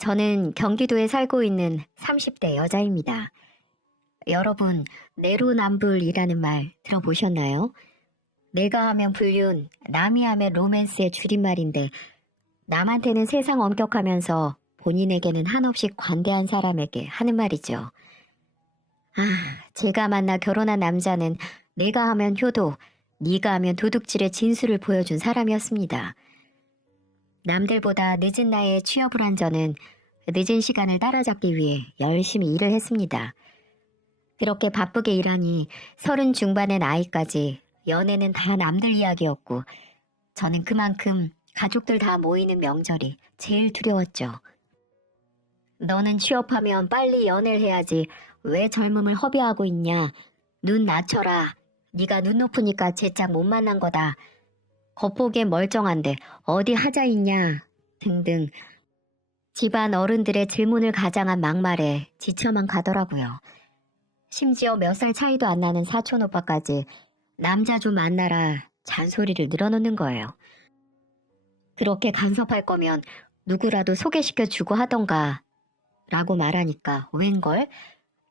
저는 경기도에 살고 있는 30대 여자입니다. 여러분, 내로남불이라는 말 들어보셨나요? 내가 하면 불륜, 남이 하면 로맨스의 줄임말인데 남한테는 세상 엄격하면서 본인에게는 한없이 관대한 사람에게 하는 말이죠. 아, 제가 만나 결혼한 남자는 내가 하면 효도, 네가 하면 도둑질의 진수를 보여준 사람이었습니다. 남들보다 늦은 나이에 취업을 한 저는 늦은 시간을 따라잡기 위해 열심히 일을 했습니다. 그렇게 바쁘게 일하니 30 중반의 나이까지 연애는 다 남들 이야기였고 저는 그만큼 가족들 다 모이는 명절이 제일 두려웠죠. 너는 취업하면 빨리 연애를 해야지 왜 젊음을 허비하고 있냐. 눈 낮춰라. 네가 눈 높으니까 제짝 못 만난 거다. 겉보기엔 멀쩡한데 어디 하자 있냐 등등 집안 어른들의 질문을 가장한 막말에 지쳐만 가더라고요. 심지어 몇 살 차이도 안 나는 사촌 오빠까지 남자 좀 만나라 잔소리를 늘어놓는 거예요. 그렇게 간섭할 거면 누구라도 소개시켜주고 하던가 라고 말하니까 웬걸?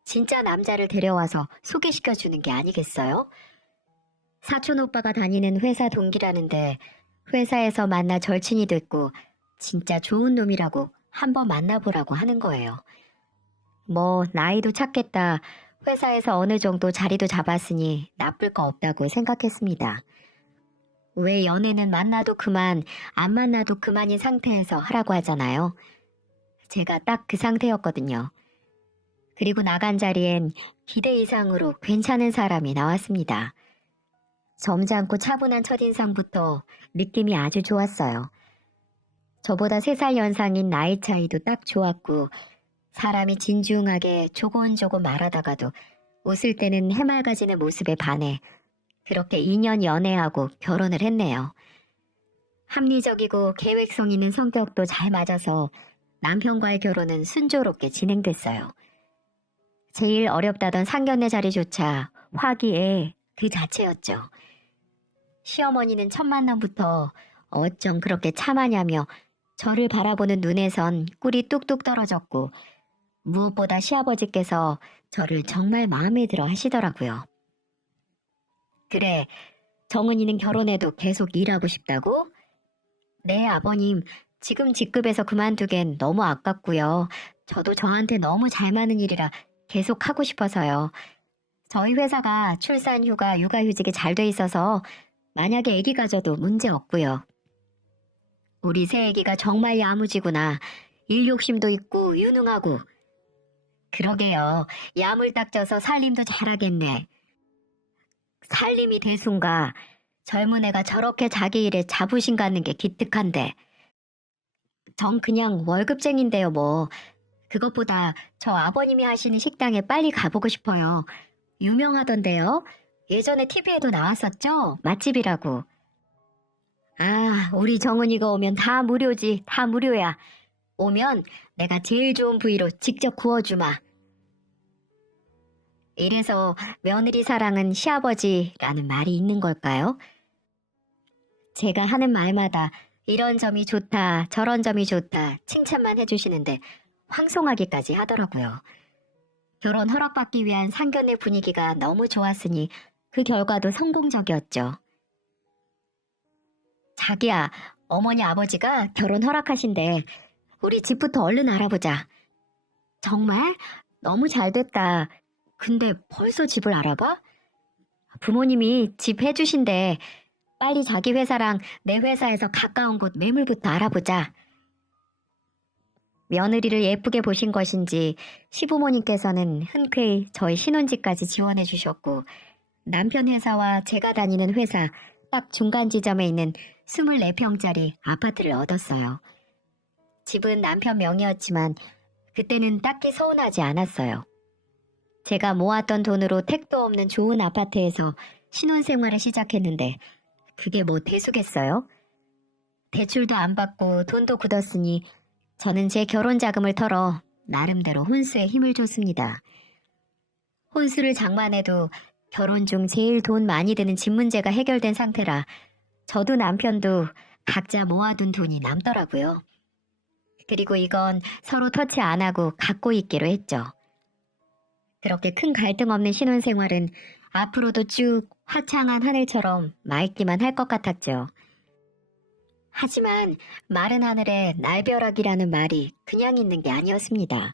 진짜 남자를 데려와서 소개시켜주는 게 아니겠어요? 사촌 오빠가 다니는 회사 동기라는데 회사에서 만나 절친이 됐고 진짜 좋은 놈이라고 한번 만나보라고 하는 거예요. 뭐 나이도 찾겠다. 회사에서 어느 정도 자리도 잡았으니 나쁠 거 없다고 생각했습니다. 왜 연애는 만나도 그만, 안 만나도 그만인 상태에서 하라고 하잖아요. 제가 딱 그 상태였거든요. 그리고 나간 자리엔 기대 이상으로 괜찮은 사람이 나왔습니다. 점잖고 차분한 첫인상부터 느낌이 아주 좋았어요. 저보다 3살 연상인 나이 차이도 딱 좋았고 사람이 진중하게 조곤조곤 말하다가도 웃을 때는 해맑아지는 모습에 반해 그렇게 2년 연애하고 결혼을 했네요. 합리적이고 계획성 있는 성격도 잘 맞아서 남편과의 결혼은 순조롭게 진행됐어요. 제일 어렵다던 상견례 자리조차 화기애 그 자체였죠. 시어머니는 첫 만남부터 어쩜 그렇게 참하냐며 저를 바라보는 눈에선 꿀이 뚝뚝 떨어졌고 무엇보다 시아버지께서 저를 정말 마음에 들어 하시더라고요. 그래, 정은이는 결혼해도 계속 일하고 싶다고? 네, 아버님. 지금 직급에서 그만두기엔 너무 아깝고요. 저도 저한테 너무 잘 맞는 일이라 계속 하고 싶어서요. 저희 회사가 출산 휴가, 육아휴직이 잘 돼 있어서 만약에 아기 가져도 문제 없고요. 우리 새 아기가 정말 야무지구나. 일 욕심도 있고 유능하고. 그러게요. 야물딱져서 살림도 잘하겠네. 살림이 대순가. 젊은 애가 저렇게 자기 일에 자부심 갖는 게 기특한데. 전 그냥 월급쟁인데요 뭐. 그것보다 저 아버님이 하시는 식당에 빨리 가보고 싶어요. 유명하던데요. 예전에 TV에도 나왔었죠? 맛집이라고. 아, 우리 정은이가 오면 다 무료지. 다 무료야. 오면 내가 제일 좋은 부위로 직접 구워주마. 이래서 며느리 사랑은 시아버지라는 말이 있는 걸까요? 제가 하는 말마다 이런 점이 좋다, 저런 점이 좋다 칭찬만 해주시는데 황송하기까지 하더라고요. 결혼 허락받기 위한 상견례 분위기가 너무 좋았으니 그 결과도 성공적이었죠. 자기야, 어머니 아버지가 결혼 허락하신대. 우리 집부터 얼른 알아보자. 정말? 너무 잘됐다. 근데 벌써 집을 알아봐? 부모님이 집 해주신대. 빨리 자기 회사랑 내 회사에서 가까운 곳 매물부터 알아보자. 며느리를 예쁘게 보신 것인지 시부모님께서는 흔쾌히 저희 신혼집까지 지원해 주셨고 남편 회사와 제가 다니는 회사 딱 중간 지점에 있는 24평짜리 아파트를 얻었어요. 집은 남편 명의였지만 그때는 딱히 서운하지 않았어요. 제가 모았던 돈으로 택도 없는 좋은 아파트에서 신혼생활을 시작했는데 그게 뭐 대수겠어요? 대출도 안 받고 돈도 굳었으니 저는 제 결혼 자금을 털어 나름대로 혼수에 힘을 줬습니다. 혼수를 장만해도 결혼 중 제일 돈 많이 드는 집 문제가 해결된 상태라 저도 남편도 각자 모아둔 돈이 남더라고요. 그리고 이건 서로 터치 안 하고 갖고 있기로 했죠. 그렇게 큰 갈등 없는 신혼생활은 앞으로도 쭉 화창한 하늘처럼 맑기만 할 것 같았죠. 하지만 마른 하늘에 날벼락이라는 말이 그냥 있는 게 아니었습니다.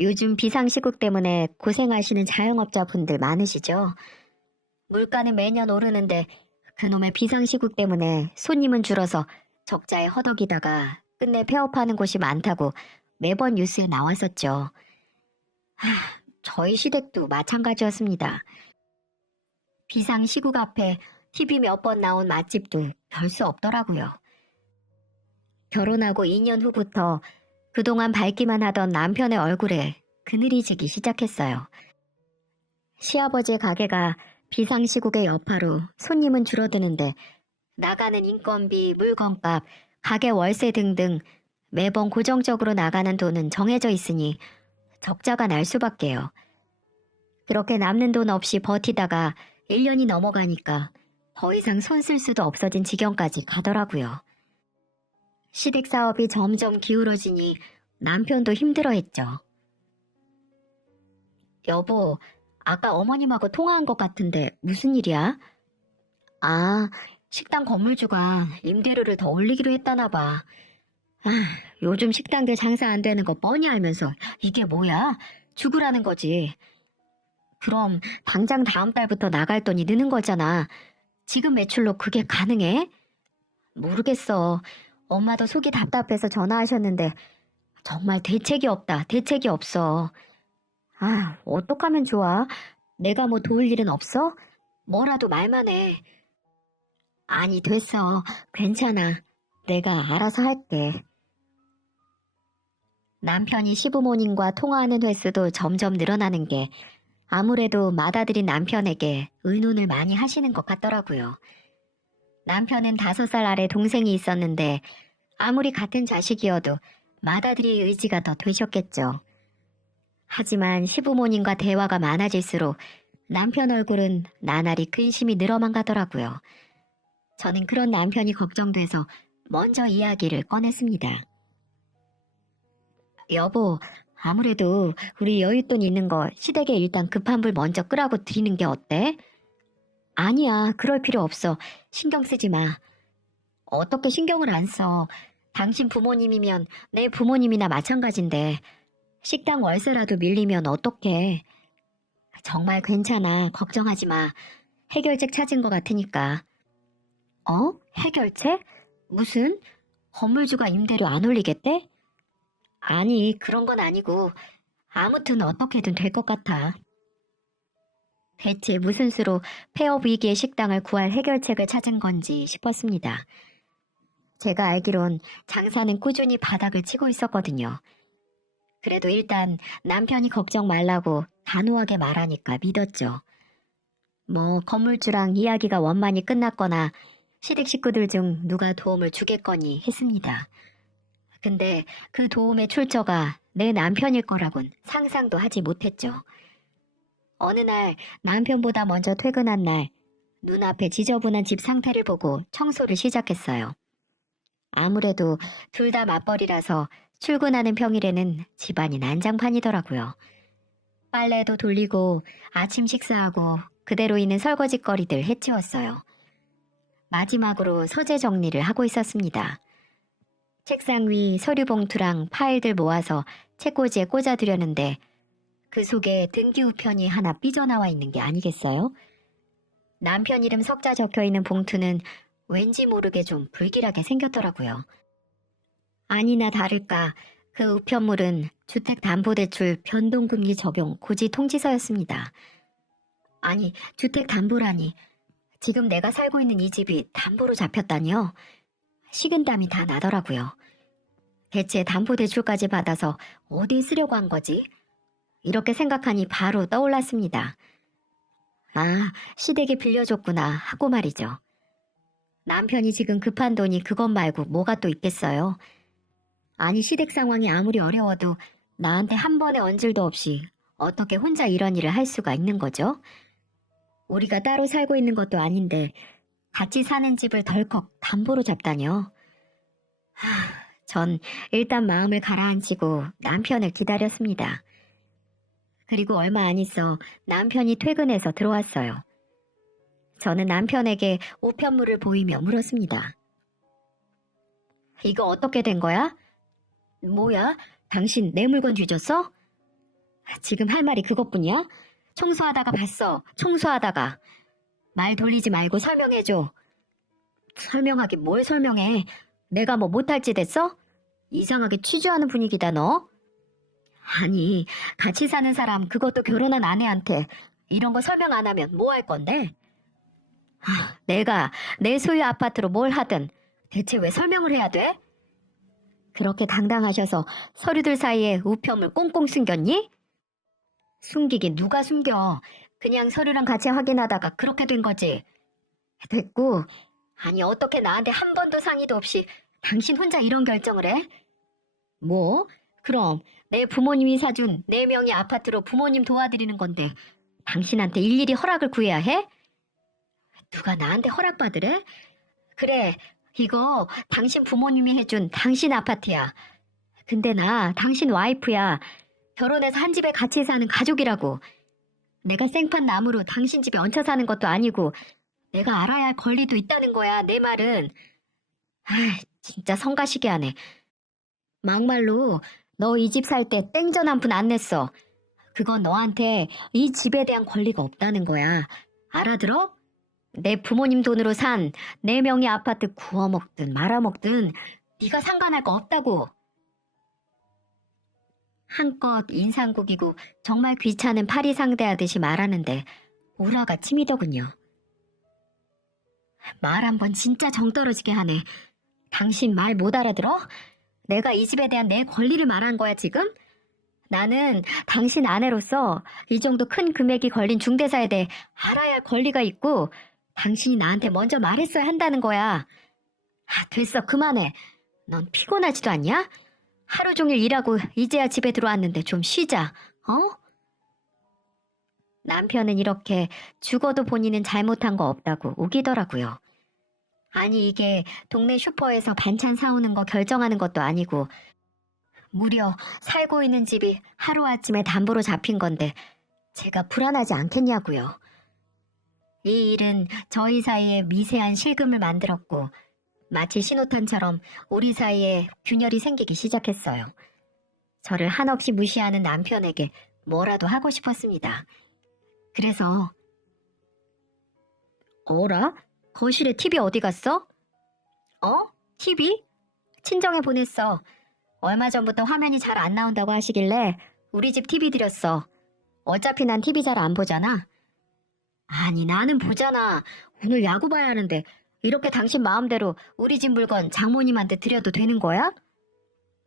요즘 비상시국 때문에 고생하시는 자영업자분들 많으시죠? 물가는 매년 오르는데 그놈의 비상시국 때문에 손님은 줄어서 적자에 허덕이다가 끝내 폐업하는 곳이 많다고 매번 뉴스에 나왔었죠. 하, 저희 시댁도 마찬가지였습니다. 비상시국 앞에 TV 몇 번 나온 맛집도 별 수 없더라고요. 결혼하고 2년 후부터 그동안 밝기만 하던 남편의 얼굴에 그늘이 지기 시작했어요. 시아버지의 가게가 비상시국의 여파로 손님은 줄어드는데 나가는 인건비, 물건값, 가게 월세 등등 매번 고정적으로 나가는 돈은 정해져 있으니 적자가 날 수밖에요. 그렇게 남는 돈 없이 버티다가 1년이 넘어가니까 더 이상 손 쓸 수도 없어진 지경까지 가더라고요. 시댁 사업이 점점 기울어지니 남편도 힘들어했죠. 여보, 아까 어머님하고 통화한 것 같은데 무슨 일이야? 아, 식당 건물주가 임대료를 더 올리기로 했다나 봐. 아, 요즘 식당들 장사 안 되는 거 뻔히 알면서 이게 뭐야? 죽으라는 거지. 그럼 당장 다음 달부터 나갈 돈이 느는 거잖아. 지금 매출로 그게 가능해? 모르겠어. 엄마도 속이 답답해서 전화하셨는데 정말 대책이 없다. 대책이 없어. 아, 어떡하면 좋아? 내가 뭐 도울 일은 없어? 뭐라도 말만 해. 아니, 됐어. 괜찮아. 내가 알아서 할게. 남편이 시부모님과 통화하는 횟수도 점점 늘어나는 게 아무래도 맏아들인 남편에게 의논을 많이 하시는 것 같더라고요. 남편은 5살 아래 동생이 있었는데 아무리 같은 자식이어도 맏아들이 의지가 더 되셨겠죠. 하지만 시부모님과 대화가 많아질수록 남편 얼굴은 나날이 근심이 늘어만 가더라고요. 저는 그런 남편이 걱정돼서 먼저 이야기를 꺼냈습니다. 여보, 아무래도 우리 여윳돈 있는 거 시댁에 일단 급한 불 먼저 끄라고 드리는 게 어때? 아니야, 그럴 필요 없어. 신경 쓰지 마. 어떻게 신경을 안 써? 당신 부모님이면 내 부모님이나 마찬가지인데 식당 월세라도 밀리면 어떡해? 정말 괜찮아. 걱정하지 마. 해결책 찾은 것 같으니까. 어? 해결책? 무슨? 건물주가 임대료 안 올리겠대? 아니, 그런 건 아니고 아무튼 어떻게든 될 것 같아. 대체 무슨 수로 폐업 위기의 식당을 구할 해결책을 찾은 건지 싶었습니다. 제가 알기론 장사는 꾸준히 바닥을 치고 있었거든요. 그래도 일단 남편이 걱정 말라고 단호하게 말하니까 믿었죠. 뭐 건물주랑 이야기가 원만히 끝났거나 시댁 식구들 중 누가 도움을 주겠거니 했습니다. 근데 그 도움의 출처가 내 남편일 거라곤 상상도 하지 못했죠. 어느 날 남편보다 먼저 퇴근한 날 눈앞에 지저분한 집 상태를 보고 청소를 시작했어요. 아무래도 둘 다 맞벌이라서 출근하는 평일에는 집안이 난장판이더라고요. 빨래도 돌리고 아침 식사하고 그대로 있는 설거지거리들 해치웠어요. 마지막으로 서재 정리를 하고 있었습니다. 책상 위 서류 봉투랑 파일들 모아서 책꽂이에 꽂아두려는데 그 속에 등기 우편이 하나 삐져나와 있는 게 아니겠어요? 남편 이름 석자 적혀있는 봉투는 왠지 모르게 좀 불길하게 생겼더라고요. 아니나 다를까 그 우편물은 주택담보대출 변동금리 적용 고지 통지서였습니다. 아니, 주택담보라니. 지금 내가 살고 있는 이 집이 담보로 잡혔다니요? 식은땀이 다 나더라고요. 대체 담보대출까지 받아서 어디 쓰려고 한 거지? 이렇게 생각하니 바로 떠올랐습니다. 아, 시댁에 빌려줬구나 하고 말이죠. 남편이 지금 급한 돈이 그것 말고 뭐가 또 있겠어요? 아니, 시댁 상황이 아무리 어려워도 나한테 한 번에 얹을도 없이 어떻게 혼자 이런 일을 할 수가 있는 거죠? 우리가 따로 살고 있는 것도 아닌데 같이 사는 집을 덜컥 담보로 잡다니요. 전 일단 마음을 가라앉히고 남편을 기다렸습니다. 그리고 얼마 안 있어 남편이 퇴근해서 들어왔어요. 저는 남편에게 우편물을 보이며 물었습니다. 이거 어떻게 된 거야? 뭐야? 당신 내 물건 뒤졌어? 지금 할 말이 그것뿐이야? 청소하다가 봤어. 청소하다가. 말 돌리지 말고 설명해줘. 설명하기 뭘 설명해? 내가 뭐 못할 짓 했어? 이상하게 취조하는 분위기다 너. 아니, 같이 사는 사람, 그것도 결혼한 아내한테 이런 거 설명 안 하면 뭐 할 건데? 내가 내 소유 아파트로 뭘 하든 대체 왜 설명을 해야 돼? 그렇게 당당하셔서 서류들 사이에 우편물 꽁꽁 숨겼니? 숨기긴 누가 숨겨. 그냥 서류랑 같이 확인하다가 그렇게 된 거지. 됐고, 아니 어떻게 나한테 한 번도 상의도 없이 당신 혼자 이런 결정을 해? 뭐? 그럼 내 부모님이 사준 4명의 아파트로 부모님 도와드리는 건데 당신한테 일일이 허락을 구해야 해? 누가 나한테 허락받으래? 그래, 이거 당신 부모님이 해준 당신 아파트야. 근데 나 당신 와이프야. 결혼해서 한 집에 같이 사는 가족이라고. 내가 생판 나무로 당신 집에 얹혀 사는 것도 아니고 내가 알아야 할 권리도 있다는 거야, 내 말은. 아, 진짜 성가시게 하네. 막말로 너 이 집 살 때 땡전 한 푼 안 냈어. 그건 너한테 이 집에 대한 권리가 없다는 거야. 알아들어? 내 부모님 돈으로 산 4명의 아파트 구워 먹든 말아 먹든 네가 상관할 거 없다고. 한껏 인상국이고 정말 귀찮은 파리 상대하듯이 말하는데 오라가 치미더군요. 말 한 번 진짜 정 떨어지게 하네. 당신 말 못 알아들어? 내가 이 집에 대한 내 권리를 말한 거야 지금? 나는 당신 아내로서 이 정도 큰 금액이 걸린 중개사에 대해 알아야 할 권리가 있고 당신이 나한테 먼저 말했어야 한다는 거야. 됐어, 그만해. 넌 피곤하지도 않냐? 하루 종일 일하고 이제야 집에 들어왔는데 좀 쉬자, 어? 남편은 이렇게 죽어도 본인은 잘못한 거 없다고 우기더라고요. 아니 이게 동네 슈퍼에서 반찬 사오는 거 결정하는 것도 아니고 무려 살고 있는 집이 하루아침에 담보로 잡힌 건데 제가 불안하지 않겠냐고요. 이 일은 저희 사이에 미세한 실금을 만들었고 마치 신호탄처럼 우리 사이에 균열이 생기기 시작했어요. 저를 한없이 무시하는 남편에게 뭐라도 하고 싶었습니다. 그래서 어라? 거실에 TV 어디 갔어? TV? 친정에 보냈어. 얼마 전부터 화면이 잘 안 나온다고 하시길래 우리 집 TV 드렸어. 어차피 난 TV 잘 안 보잖아. 아니 나는 보잖아. 오늘 야구 봐야 하는데 이렇게 당신 마음대로 우리 집 물건 장모님한테 드려도 되는 거야?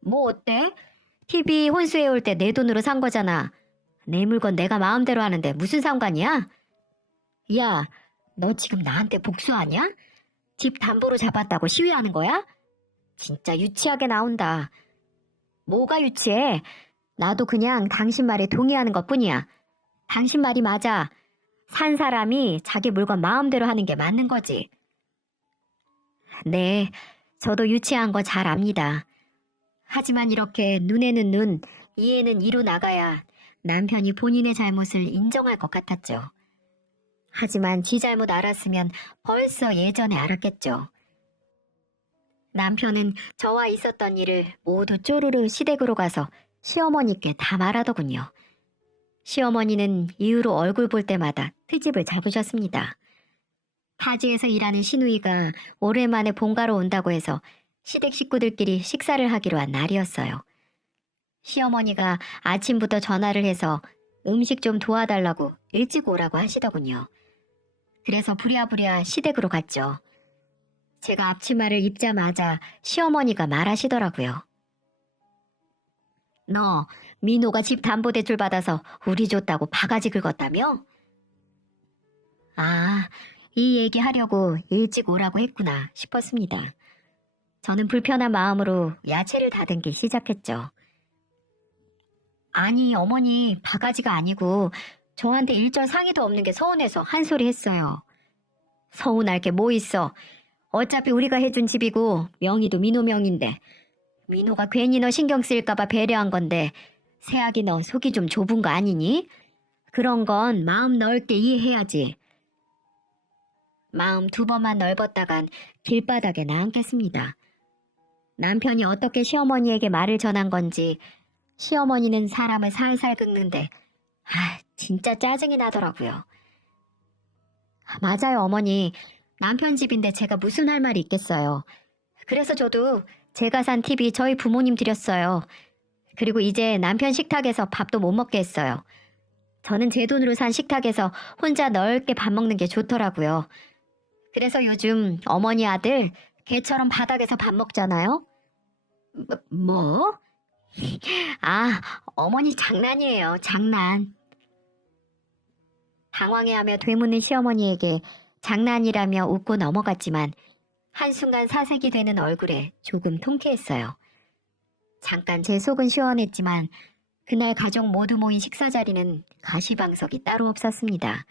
뭐 어때? TV 혼수해 올 때 내 돈으로 산 거잖아. 내 물건 내가 마음대로 하는데 무슨 상관이야? 야, 너 지금 나한테 복수하냐? 집 담보로 잡았다고 시위하는 거야? 진짜 유치하게 나온다. 뭐가 유치해? 나도 그냥 당신 말에 동의하는 것뿐이야. 당신 말이 맞아. 산 사람이 자기 물건 마음대로 하는 게 맞는 거지. 네, 저도 유치한 거 잘 압니다. 하지만 이렇게 눈에는 눈, 이에는 이로 나가야 남편이 본인의 잘못을 인정할 것 같았죠. 하지만 지 잘못 알았으면 벌써 예전에 알았겠죠. 남편은 저와 있었던 일을 모두 쪼르르 시댁으로 가서 시어머니께 다 말하더군요. 시어머니는 이후로 얼굴 볼 때마다 트집을 잡으셨습니다. 타지에서 일하는 시누이가 오랜만에 본가로 온다고 해서 시댁 식구들끼리 식사를 하기로 한 날이었어요. 시어머니가 아침부터 전화를 해서 음식 좀 도와달라고 일찍 오라고 하시더군요. 그래서 부랴부랴 시댁으로 갔죠. 제가 앞치마를 입자마자 시어머니가 말하시더라고요. 너 민호가 집 담보대출 받아서 우리 줬다고 바가지 긁었다며? 아, 이 얘기 하려고 일찍 오라고 했구나 싶었습니다. 저는 불편한 마음으로 야채를 다듬기 시작했죠. 아니 어머니 바가지가 아니고 저한테 일절 상의도 없는 게 서운해서 한 소리 했어요. 서운할 게 뭐 있어. 어차피 우리가 해준 집이고 명의도 민호 명인데 민호가 괜히 너 신경 쓰일까봐 배려한 건데 새아기 너 속이 좀 좁은 거 아니니? 그런 건 마음 넓게 이해해야지. 마음 두 번만 넓었다간 길바닥에 나앉겠습니다. 남편이 어떻게 시어머니에게 말을 전한 건지 시어머니는 사람을 살살 긁는데 진짜 짜증이 나더라고요. 맞아요, 어머니. 남편 집인데 제가 무슨 할 말이 있겠어요. 그래서 저도 제가 산 TV 저희 부모님 드렸어요. 그리고 이제 남편 식탁에서 밥도 못 먹게 했어요. 저는 제 돈으로 산 식탁에서 혼자 넓게 밥 먹는 게 좋더라고요. 그래서 요즘 어머니 아들 개처럼 바닥에서 밥 먹잖아요. 뭐? 어머니 장난이에요, 장난. 당황해하며 되묻는 시어머니에게 장난이라며 웃고 넘어갔지만 한순간 사색이 되는 얼굴에 조금 통쾌했어요. 잠깐 제 속은 시원했지만 그날 가족 모두 모인 식사 자리는 가시방석이 따로 없었습니다.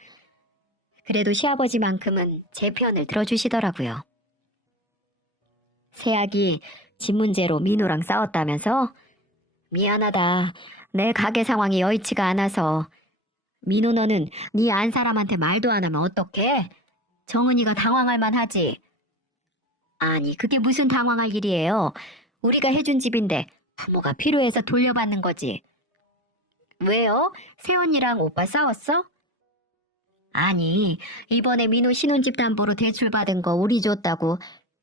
그래도 시아버지만큼은 제 편을 들어주시더라고요. 새아기 집 문제로 민호랑 싸웠다면서? 미안하다. 내 가게 상황이 여의치가 않아서. 민호 너는 네 안 사람한테 말도 안 하면 어떡해? 정은이가 당황할 만하지. 아니 그게 무슨 당황할 일이에요. 우리가 해준 집인데 부모가 필요해서 돌려받는 거지. 왜요? 새언니랑 오빠 싸웠어? 아니 이번에 민호 신혼집 담보로 대출받은 거 우리 줬다고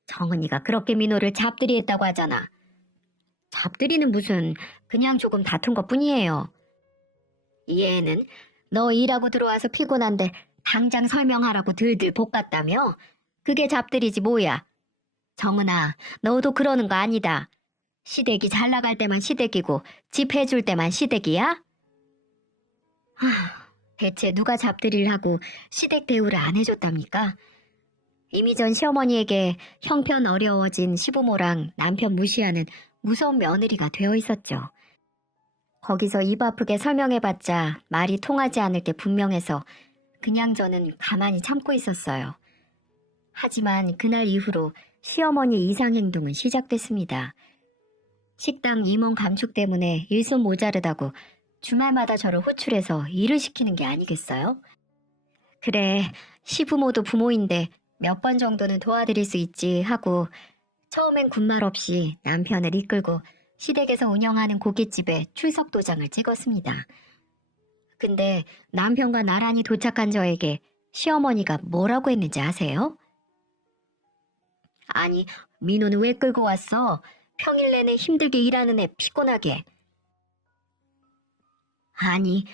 정은이가 그렇게 민호를 잡들이 했다고 하잖아. 잡들이는 무슨 그냥 조금 다툰 것뿐이에요. 얘는 너 일하고 들어와서 피곤한데 당장 설명하라고 들들 볶았다며? 그게 잡들이지 뭐야. 정은아 너도 그러는 거 아니다. 시댁이 잘 나갈 때만 시댁이고 집 해줄 때만 시댁이야? 대체 누가 잡들이를 하고 시댁 대우를 안 해줬답니까? 이미 전 시어머니에게 형편 어려워진 시부모랑 남편 무시하는 무서운 며느리가 되어 있었죠. 거기서 입 아프게 설명해봤자 말이 통하지 않을 게 분명해서 그냥 저는 가만히 참고 있었어요. 하지만 그날 이후로 시어머니 이상 행동은 시작됐습니다. 식당 임원 감축 때문에 일손 모자르다고 주말마다 저를 호출해서 일을 시키는 게 아니겠어요? 그래, 시부모도 부모인데 몇 번 정도는 도와드릴 수 있지 하고 처음엔 군말 없이 남편을 이끌고 시댁에서 운영하는 고깃집에 출석 도장을 찍었습니다. 근데 남편과 나란히 도착한 저에게 시어머니가 뭐라고 했는지 아세요? 아니, 민호는 왜 끌고 왔어? 평일 내내 힘들게 일하는 애 피곤하게. 아니,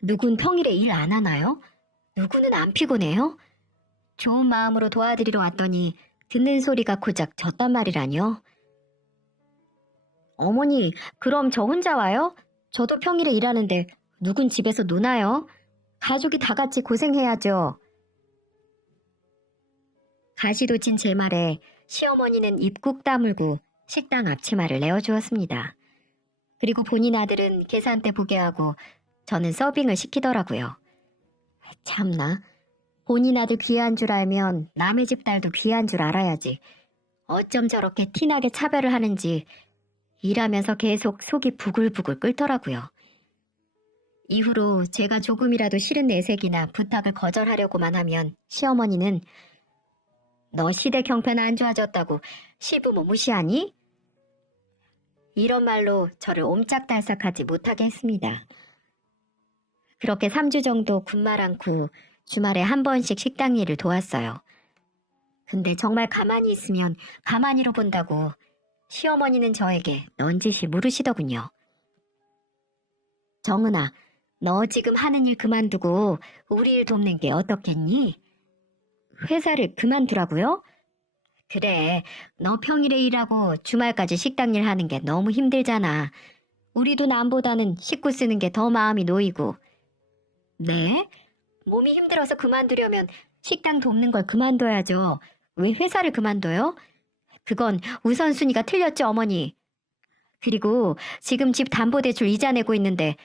누군 평일에 일 안 하나요? 누구는 안 피곤해요? 좋은 마음으로 도와드리러 왔더니 듣는 소리가 고작 저딴 말이라뇨. 어머니, 그럼 저 혼자 와요? 저도 평일에 일하는데 누군 집에서 노나요? 가족이 다 같이 고생해야죠. 가시도 친 제 말에 시어머니는 입 꾹 다물고 식당 앞치마를 내어주었습니다. 그리고 본인 아들은 계산대 보게 하고 저는 서빙을 시키더라고요. 참나, 본인 아들 귀한 줄 알면 남의 집 딸도 귀한 줄 알아야지. 어쩜 저렇게 티나게 차별을 하는지 일하면서 계속 속이 부글부글 끓더라고요. 이후로 제가 조금이라도 싫은 내색이나 부탁을 거절하려고만 하면 시어머니는 너 시댁 형편 안 좋아졌다고 시부모 무시하니? 이런 말로 저를 옴짝달싹하지 못하게 했습니다. 그렇게 3주 정도 군말 않고 주말에 한 번씩 식당 일을 도왔어요. 근데 정말 가만히 있으면 가만히로 본다고 시어머니는 저에게 넌지시 물으시더군요. 정은아, 너 지금 하는 일 그만두고 우리 일 돕는 게 어떻겠니? 회사를 그만두라고요? 그래, 너 평일에 일하고 주말까지 식당 일 하는 게 너무 힘들잖아. 우리 도 남보다는 식구 쓰는 게 더 마음이 놓이고. 네? 몸이 힘들어서 그만두려면 식당 돕는 걸 그만둬야죠. 왜 회사를 그만둬요? 그건 우선순위가 틀렸죠, 어머니. 그리고 지금 집 담보대출 이자 내고 있는데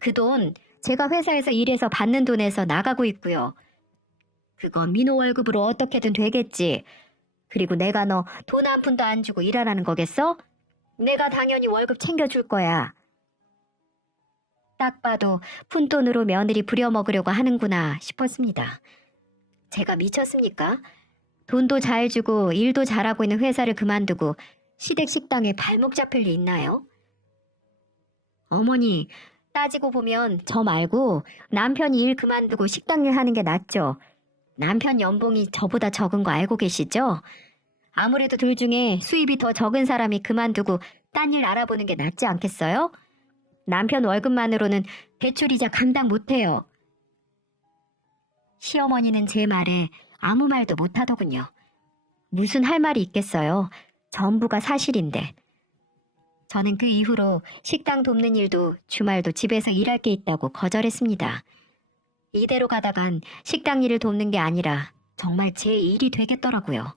그 돈 제가 회사에서 일해서 받는 돈에서 나가고 있고요. 그건 민호 월급으로 어떻게든 되겠지. 그리고 내가 너 돈 한 푼도 안 주고 일하라는 거겠어? 내가 당연히 월급 챙겨줄 거야. 딱 봐도 푼돈으로 며느리 부려먹으려고 하는구나 싶었습니다. 제가 미쳤습니까? 돈도 잘 주고 일도 잘하고 있는 회사를 그만두고 시댁 식당에 발목 잡힐 리 있나요? 어머니, 따지고 보면 저 말고 남편이 일 그만두고 식당 일 하는 게 낫죠. 남편 연봉이 저보다 적은 거 알고 계시죠? 아무래도 둘 중에 수입이 더 적은 사람이 그만두고 딴 일 알아보는 게 낫지 않겠어요? 남편 월급만으로는 대출이자 감당 못해요. 시어머니는 제 말에 아무 말도 못하더군요. 무슨 할 말이 있겠어요. 전부가 사실인데. 저는 그 이후로 식당 돕는 일도 주말도 집에서 일할 게 있다고 거절했습니다. 이대로 가다간 식당 일을 돕는 게 아니라 정말 제 일이 되겠더라고요.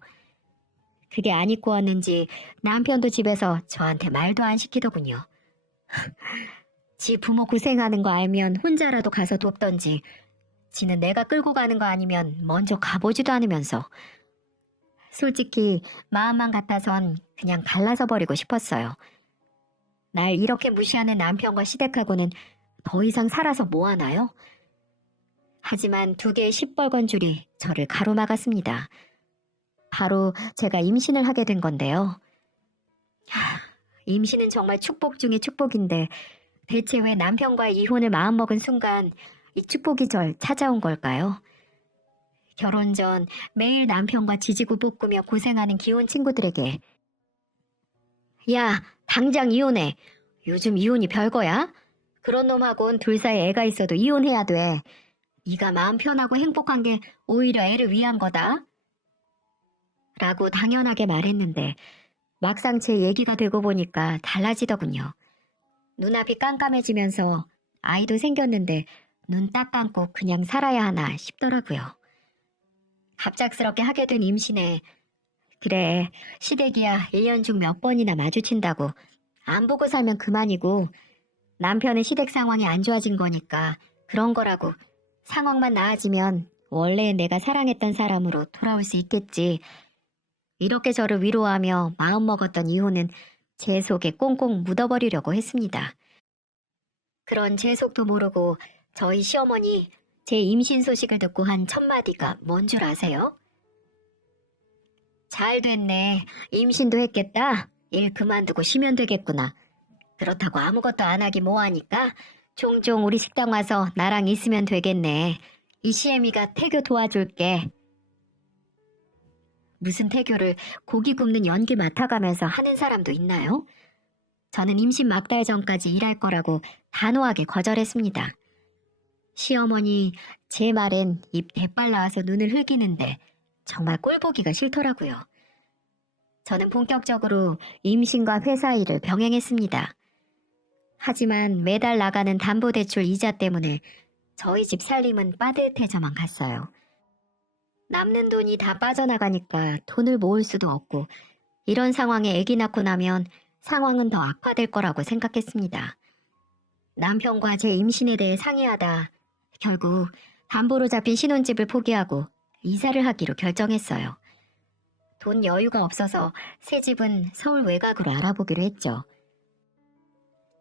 그게 안 입고 왔는지 남편도 집에서 저한테 말도 안 시키더군요. 지 부모 고생하는 거 알면 혼자라도 가서 돕던지, 지는 내가 끌고 가는 거 아니면 먼저 가보지도 않으면서. 솔직히 마음만 같아선 그냥 갈라서 버리고 싶었어요. 날 이렇게 무시하는 남편과 시댁하고는 더 이상 살아서 뭐 하나요? 하지만 2개의 시뻘건 줄이 저를 가로막았습니다. 바로 제가 임신을 하게 된 건데요. 임신은 정말 축복 중의 축복인데 대체 왜 남편과의 이혼을 마음먹은 순간 이 축복이 절 찾아온 걸까요? 결혼 전 매일 남편과 지지고 볶으며 고생하는 기혼 친구들에게 야, 당장 이혼해. 요즘 이혼이 별거야? 그런 놈하고는 둘 사이에 애가 있어도 이혼해야 돼. 네가 마음 편하고 행복한 게 오히려 애를 위한 거다. 라고 당연하게 말했는데 막상 제 얘기가 되고 보니까 달라지더군요. 눈앞이 깜깜해지면서 아이도 생겼는데 눈 딱 감고 그냥 살아야 하나 싶더라고요. 갑작스럽게 하게 된 임신에 그래, 시댁이야 1년 중 몇 번이나 마주친다고 안 보고 살면 그만이고 남편의 시댁 상황이 안 좋아진 거니까 그런 거라고 상황만 나아지면 원래 내가 사랑했던 사람으로 돌아올 수 있겠지. 이렇게 저를 위로하며 마음먹었던 이혼은 제 속에 꽁꽁 묻어버리려고 했습니다. 그런 제 속도 모르고 저희 시어머니 제 임신 소식을 듣고 한 첫 마디가 뭔 줄 아세요? 잘 됐네. 임신도 했겠다. 일 그만두고 쉬면 되겠구나. 그렇다고 아무것도 안 하기 뭐하니까 종종 우리 식당 와서 나랑 있으면 되겠네. 이 시애미가 태교 도와줄게. 무슨 태교를 고기 굽는 연기 맡아가면서 하는 사람도 있나요? 저는 임신 막 달 전까지 일할 거라고 단호하게 거절했습니다. 시어머니, 제 말엔 입 대빨 나와서 눈을 흘기는데 정말 꼴보기가 싫더라고요. 저는 본격적으로 임신과 회사 일을 병행했습니다. 하지만 매달 나가는 담보대출 이자 때문에 저희 집 살림은 빠듯해져만 갔어요. 남는 돈이 다 빠져나가니까 돈을 모을 수도 없고 이런 상황에 아기 낳고 나면 상황은 더 악화될 거라고 생각했습니다. 남편과 제 임신에 대해 상의하다 결국 담보로 잡힌 신혼집을 포기하고 이사를 하기로 결정했어요. 돈 여유가 없어서 새 집은 서울 외곽으로 알아보기로 했죠.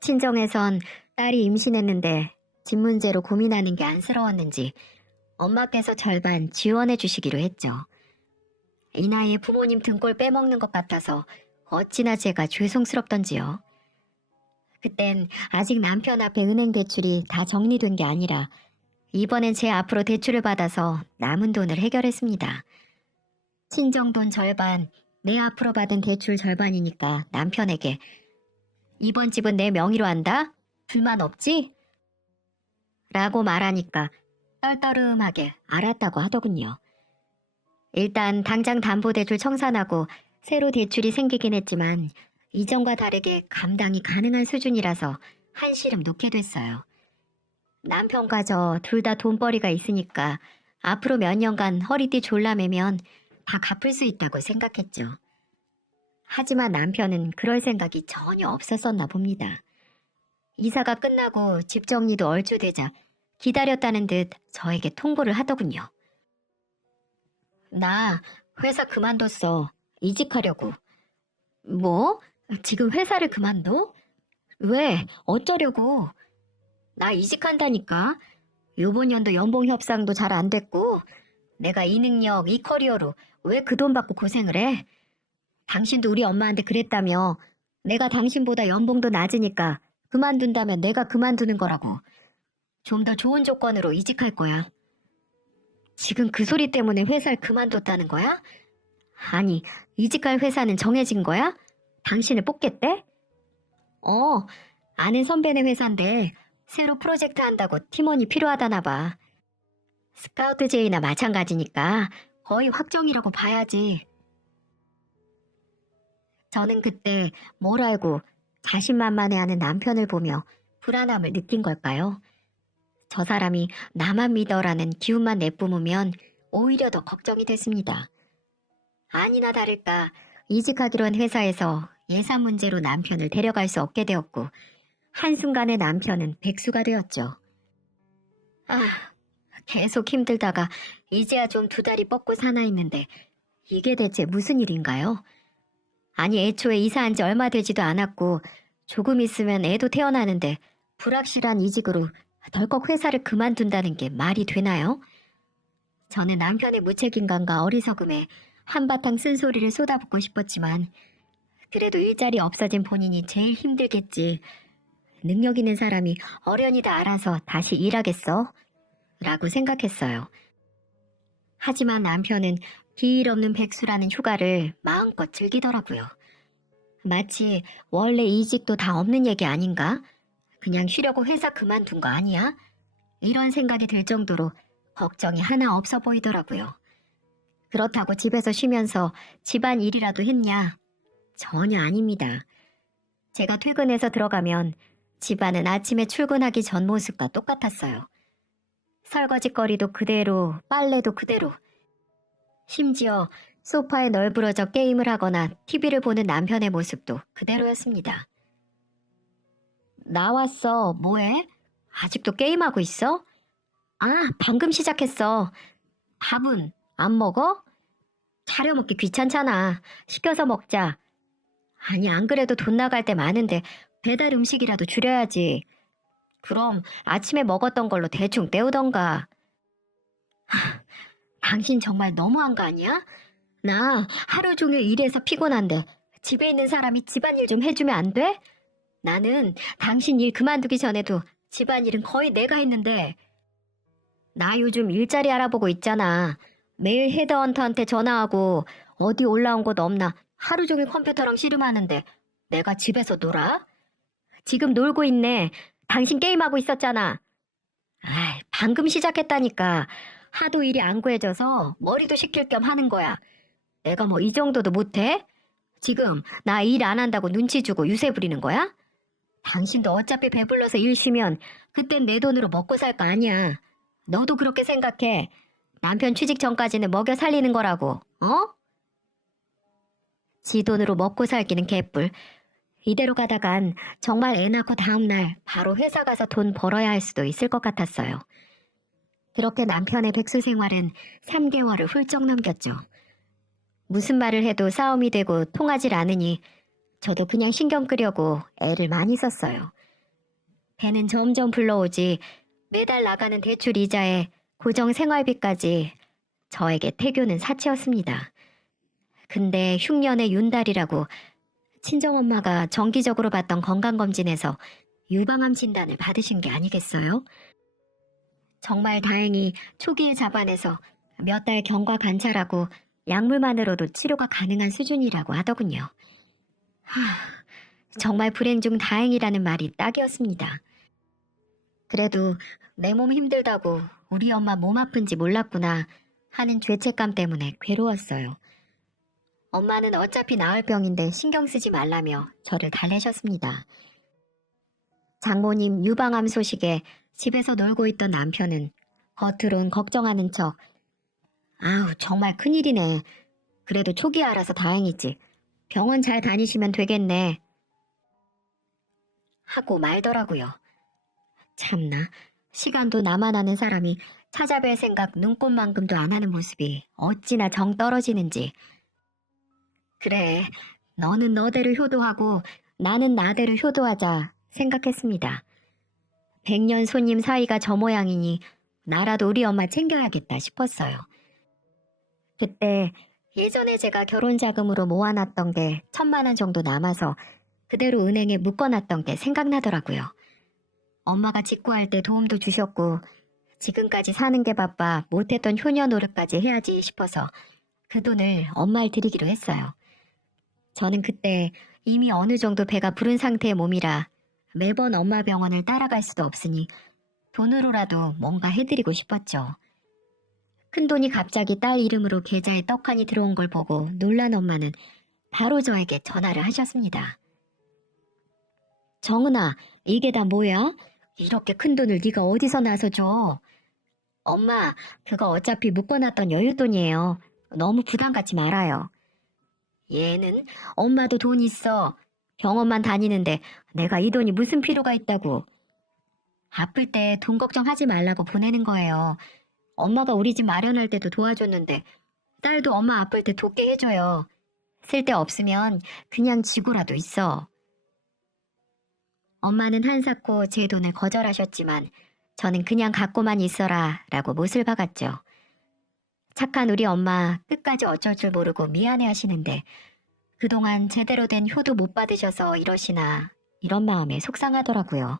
친정에선 딸이 임신했는데 집 문제로 고민하는 게 안쓰러웠는지 엄마께서 절반 지원해 주시기로 했죠. 이 나이에 부모님 등골 빼먹는 것 같아서 어찌나 제가 죄송스럽던지요. 그땐 아직 남편 앞에 은행 대출이 다 정리된 게 아니라 이번엔 제 앞으로 대출을 받아서 남은 돈을 해결했습니다. 친정돈 절반, 내 앞으로 받은 대출 절반이니까 남편에게 이번 집은 내 명의로 한다? 불만 없지? 라고 말하니까 떨떠름하게 알았다고 하더군요. 일단 당장 담보대출 청산하고 새로 대출이 생기긴 했지만 이전과 다르게 감당이 가능한 수준이라서 한시름 놓게 됐어요. 남편과 저 둘 다 돈벌이가 있으니까 앞으로 몇 년간 허리띠 졸라매면 다 갚을 수 있다고 생각했죠. 하지만 남편은 그럴 생각이 전혀 없었었나 봅니다. 이사가 끝나고 집 정리도 얼추 되자 기다렸다는 듯 저에게 통보를 하더군요. 나 회사 그만뒀어. 이직하려고. 뭐? 지금 회사를 그만둬? 왜? 어쩌려고? 나 이직한다니까. 요번 연도 연봉 협상도 잘 안 됐고, 내가 이 능력, 이 커리어로 왜 그 돈 받고 고생을 해? 당신도 우리 엄마한테 그랬다며. 내가 당신보다 연봉도 낮으니까 그만둔다면 내가 그만두는 거라고. 좀 더 좋은 조건으로 이직할 거야. 지금 그 소리 때문에 회사를 그만뒀다는 거야? 아니, 이직할 회사는 정해진 거야? 당신을 뽑겠대? 어, 아는 선배네 회사인데 새로 프로젝트 한다고 팀원이 필요하다나 봐. 스카우트 제의나 마찬가지니까 거의 확정이라고 봐야지. 저는 그때 뭘 알고 자신만만해하는 남편을 보며 불안함을 느낀 걸까요? 저 사람이 나만 믿어라는 기운만 내뿜으면 오히려 더 걱정이 됐습니다. 아니나 다를까 이직하기로 한 회사에서 예산 문제로 남편을 데려갈 수 없게 되었고 한순간에 남편은 백수가 되었죠. 아, 계속 힘들다가 이제야 좀 두 다리 뻗고 사나 했는데 이게 대체 무슨 일인가요? 아니 애초에 이사한 지 얼마 되지도 않았고 조금 있으면 애도 태어나는데 불확실한 이직으로 덜컥 회사를 그만둔다는 게 말이 되나요? 저는 남편의 무책임감과 어리석음에 한바탕 쓴소리를 쏟아붓고 싶었지만 그래도 일자리 없어진 본인이 제일 힘들겠지. 능력 있는 사람이 어련히 다 알아서 다시 일하겠어? 라고 생각했어요. 하지만 남편은 기일 없는 백수라는 휴가를 마음껏 즐기더라고요. 마치 원래 이직도 다 없는 얘기 아닌가? 그냥 쉬려고 회사 그만둔 거 아니야? 이런 생각이 들 정도로 걱정이 하나 없어 보이더라고요. 그렇다고 집에서 쉬면서 집안 일이라도 했냐? 전혀 아닙니다. 제가 퇴근해서 들어가면 집안은 아침에 출근하기 전 모습과 똑같았어요. 설거지거리도 그대로, 빨래도 그대로. 심지어 소파에 널브러져 게임을 하거나 TV를 보는 남편의 모습도 그대로였습니다. 나왔어. 뭐해? 아직도 게임하고 있어? 아, 방금 시작했어. 밥은 안 먹어? 차려 먹기 귀찮잖아. 시켜서 먹자. 아니, 안 그래도 돈 나갈 때 많은데 배달 음식이라도 줄여야지. 그럼 아침에 먹었던 걸로 대충 때우던가. 당신 정말 너무한 거 아니야? 나 하루 종일 일해서 피곤한데 집에 있는 사람이 집안일 좀 해주면 안 돼? 나는 당신 일 그만두기 전에도 집안일은 거의 내가 했는데 나 요즘 일자리 알아보고 있잖아. 매일 헤드헌터한테 전화하고 어디 올라온 곳 없나 하루 종일 컴퓨터랑 씨름하는데 내가 집에서 놀아? 지금 놀고 있네. 당신 게임하고 있었잖아. 아이, 방금 시작했다니까. 하도 일이 안 구해져서 머리도 식힐 겸 하는 거야. 내가 뭐 이 정도도 못해? 지금 나 일 안 한다고 눈치 주고 유세 부리는 거야? 당신도 어차피 배불러서 일 쉬면 그땐 내 돈으로 먹고 살 거 아니야. 너도 그렇게 생각해. 남편 취직 전까지는 먹여 살리는 거라고, 어? 지 돈으로 먹고 살기는 개뿔. 이대로 가다간 정말 애 낳고 다음날 바로 회사 가서 돈 벌어야 할 수도 있을 것 같았어요. 그렇게 남편의 백수 생활은 3개월을 훌쩍 넘겼죠. 무슨 말을 해도 싸움이 되고 통하질 않으니 저도 그냥 신경 끄려고 애를 많이 썼어요. 배는 점점 불러오지 매달 나가는 대출 이자에 고정 생활비까지 저에게 태교는 사치였습니다. 근데 흉년의 윤달이라고 친정엄마가 정기적으로 받던 건강검진에서 유방암 진단을 받으신 게 아니겠어요? 정말 다행히 초기에 잡아내서 몇 달 경과 관찰하고 약물만으로도 치료가 가능한 수준이라고 하더군요. 정말 불행 중 다행이라는 말이 딱이었습니다. 그래도 내 몸 힘들다고 우리 엄마 몸 아픈지 몰랐구나 하는 죄책감 때문에 괴로웠어요. 엄마는 어차피 나을 병인데 신경 쓰지 말라며 저를 달래셨습니다. 장모님 유방암 소식에 집에서 놀고 있던 남편은 겉으론 걱정하는 척 아우 정말 큰일이네. 그래도 초기에 알아서 다행이지. 병원 잘 다니시면 되겠네. 하고 말더라고요. 참나 시간도 나만 아는 사람이 찾아뵐 생각 눈꼽만큼도 안 하는 모습이 어찌나 정 떨어지는지. 그래 너는 너대로 효도하고 나는 나대로 효도하자 생각했습니다. 100년 손님 사이가 저 모양이니 나라도 우리 엄마 챙겨야겠다 싶었어요. 그때 예전에 제가 결혼 자금으로 모아놨던 게 1,000만 원 정도 남아서 그대로 은행에 묶어놨던 게 생각나더라고요. 엄마가 직구할 때 도움도 주셨고 지금까지 사는 게 바빠 못했던 효녀 노릇까지 해야지 싶어서 그 돈을 엄마를 드리기로 했어요. 저는 그때 이미 어느 정도 배가 부른 상태의 몸이라 매번 엄마 병원을 따라갈 수도 없으니 돈으로라도 뭔가 해드리고 싶었죠. 큰돈이 갑자기 딸 이름으로 계좌에 떡하니 들어온 걸 보고 놀란 엄마는 바로 저에게 전화를 하셨습니다. 정은아, 이게 다 뭐야? 이렇게 큰 돈을 네가 어디서 나서 줘? 엄마, 그거 어차피 묶어놨던 여윳돈이에요. 너무 부담 갖지 말아요. 얘는 엄마도 돈 있어. 병원만 다니는데 내가 이 돈이 무슨 필요가 있다고. 아플 때 돈 걱정하지 말라고 보내는 거예요. 엄마가 우리 집 마련할 때도 도와줬는데 딸도 엄마 아플 때 돕게 해줘요. 쓸데 없으면 그냥 지고라도 있어. 엄마는 한사코 제 돈을 거절하셨지만 저는 그냥 갖고만 있어라 라고 못을 박았죠. 착한 우리 엄마 끝까지 어쩔 줄 모르고 미안해 하시는데 그동안 제대로 된 효도 못 받으셔서 이러시나 이런 마음에 속상하더라고요.